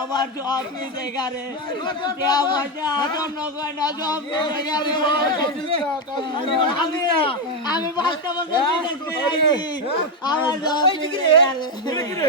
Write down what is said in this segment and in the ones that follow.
আমার জব নি দেগারে কে আমাজা আজন নগয় না জব নি দেগারে আমি আমি বাস্তব গতি দেখি আমার জব নি দেগারে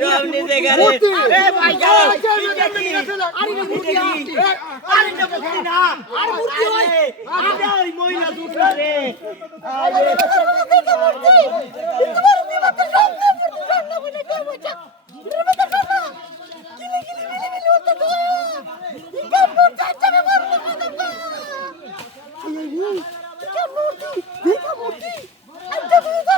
কেমন মূর্তি কেমন মূর্তি একটা মূর্তি